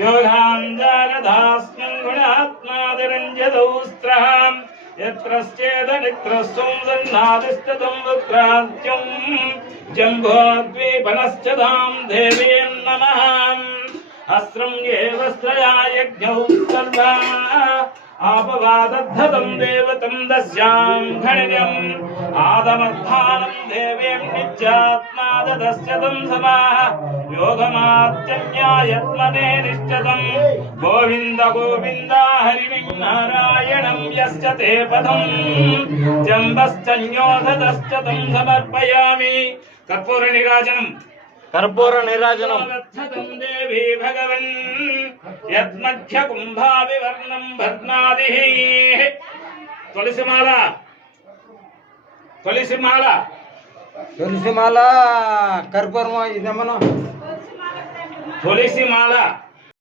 योगाञ्जानदास्मिन् गुणात्मादिरञ्जदौस्त्रहाम् यत्रश्चेदनित्रस्त्वं सन्नादिष्टतं वक्रान्त्यं जम्भोद्वीपनश्च धाम देवीं नमः अस्त्रं एव स्त्रया यज्ञौ सर्वा आपवादद्धतं देवतं दस्यां घण्यम् आदमद्धानं देवीं नित्यात्मा ददस्यतं समाः योगमात्यन्यायत्मने निश्चतं गोविन्द गोविन्द हरिं नारायणं यस्य ते पदं जम्बश्चन्योधतश्च तं समर्पयामि कर्पूर निराजनम् देवी भगवन् यत्मध्य कुम्भाविवर्णं भग्नादिः तुलसीमाला कर्पूर इदमनो तुलसीमाला